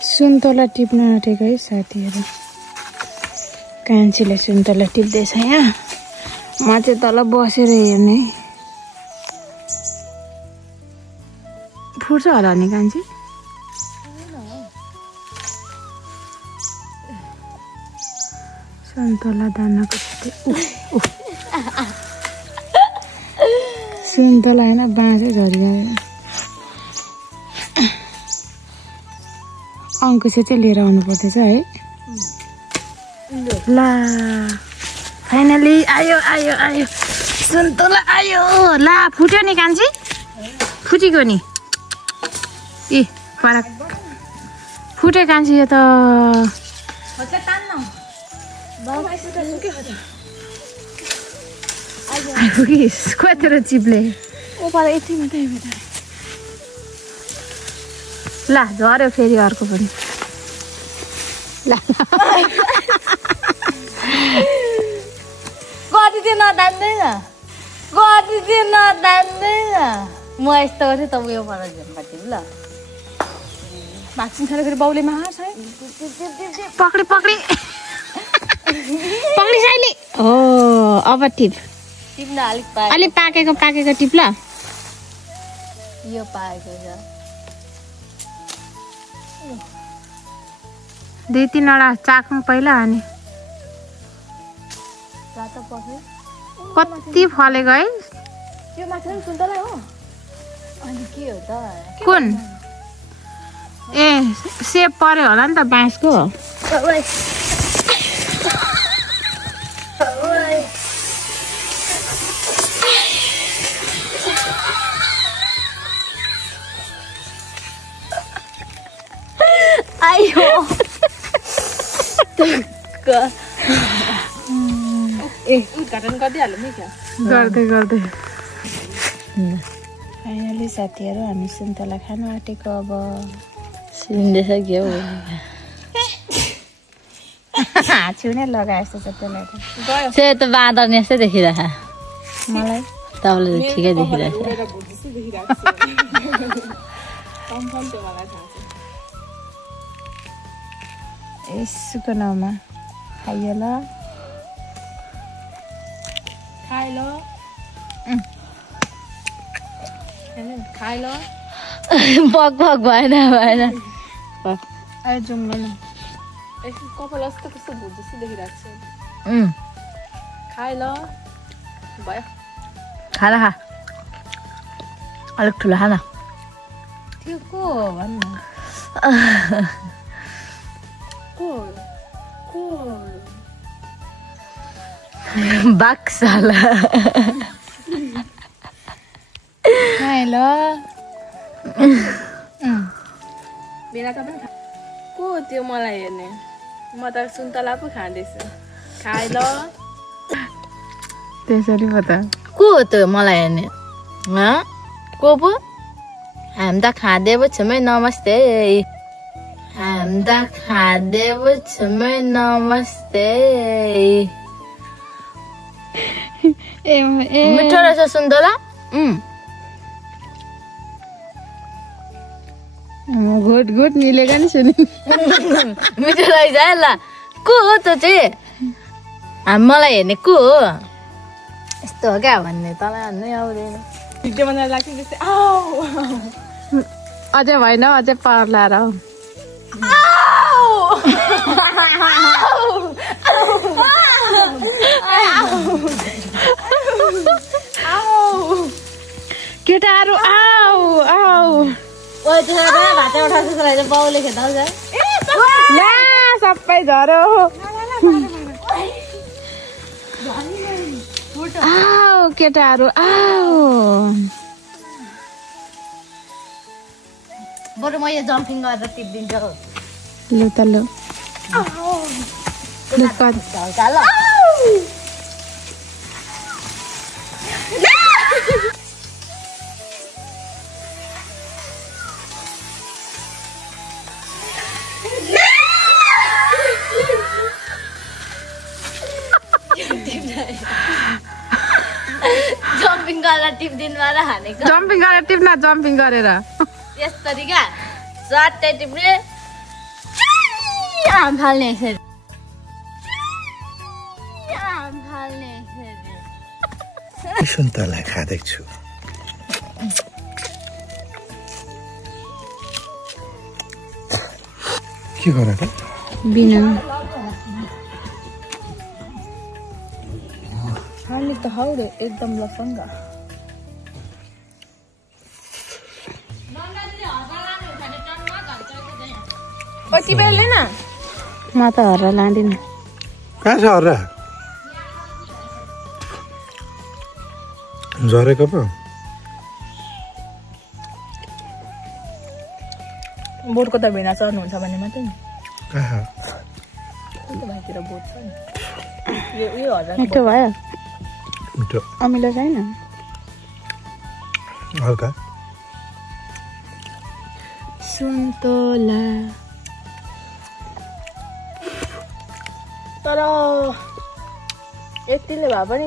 सुन्तला टिप्न आँटेको है साथीहरू। कान्छीले सुन्तला टिप्दैछ यहाँ, म चाहिँ तल बसेर हेर्ने। फुट्छ होला नि कान्छी? सुन्तला दानाको सुन्तला होइन बाँसै झरिगयो। अङ्कुशे चाहिँ लिएर आउनु पर्दैछ है। ला फाइनली आयो आयो आयो सुन्तला आयो। ला फुट्यो नि कान्छी, फुटेको नि। ए फरक फुट्यो कान्छी यो त। कतिर चिप्ले ला झऱ्यो फेरि अर्को पनि। ला गरिदिए नदान्दैन, गरिदिए नदान्दैन। म यस्तो गर्थेँ त उयो पर झुम्पाथेँ ल। भाक्सिन खाँदाखेरि बाउले मार्छ है। पक्री पक्री पक्री साइली हो। अब टिप टिप्न अलिक अलि पाकेको पाकेको टिप ल। यो पाएको छ। 2-3वटा चाक्नु पहिला अनि कति फलेको है। त्यो माथि पनि सुन्तला हो। अनि के हो त? कुन? ए सेप पर्यो होला नि त बाँसको। आयो उद्घाटन गरिदिइहाल्नु नि क्या। गर्दै गर्दै फाइनली साथीहरू हामी सुन्तला खानु आँटेको। अब सुन्दैछ के हो? हाँच्यु नै लगाए जस्तो छ त्यसलाई त। त्यो त बाँदर नि जस्तै देखिरहेको मलाई। तपाईँले त ठिकै देखिरहेको छ। यसको नाउँमा खाइयो ल। खाइ ल, खाइ ल। बक बक भएन भएन। आयो जाउँ न। कपाल कस्तो कस्तो भुट जस्तो देखिरहेको छ। खाइ ल भयो। खा ल खा, अलिक ठुलो खा न। त्यो को हो भन्नु? बाक्साला खाइ ल। बेलाका पनि को त्यो मलाई हेर्ने? म त सुन्तला पो खाँदैछु। खाइ ल। त्यसरी पो त। को हो त्यो मलाई हेर्ने? को पो? हामी त खाँदै छमै नमस्ते। हामी त खाँदै छमै नमस्ते। मिठो रहेछ सुन्तला। घुट घुट मिलेको नि सुनि। मिठो रहेछ है। ल को हो त्यो चाहिँ? मलाई हेर्ने को हो? यस्तो हो क्या भन्ने तँलाई हान्नै आउँदैन। भिडियो बनाएर लाग्छ त्यस्तै। अझै भएन, अझै पर्लाएर हौ। केटाहरू आऊ आऊ। भाटा उठाएको बाउले खेदाउँछ। सबै झऱ्यो। आऊ केटाहरू आऊ। बरु म यो जम्पिङ गरेर टिपिदिन्छु। लु त लु। जम्पिङ गरेर टिप्दिनु वाला हानेको। जम्पिङ गरेर टिप्न, जम्पिङ गरेर यस्तरी क्या सट्टै टिप्ने आम फाल्ने यसरी आम फाल्ने यसरी सुन्तला खाँदैछु के गर त बिना खाने त हाउडे एकदम लसङ्गा कति बेला न म त हर्रा लाँदिनँ कहाँ छ हर्रा झरेको पो बोटको त भिना चढ्नुहुन्छ भने मात्रै नि कहाँ भाइतिर बोट छ नि यो हजार मिठो भयो मिठो अमिलो छैन हल्का सुन्तला तर यतिले भए पनि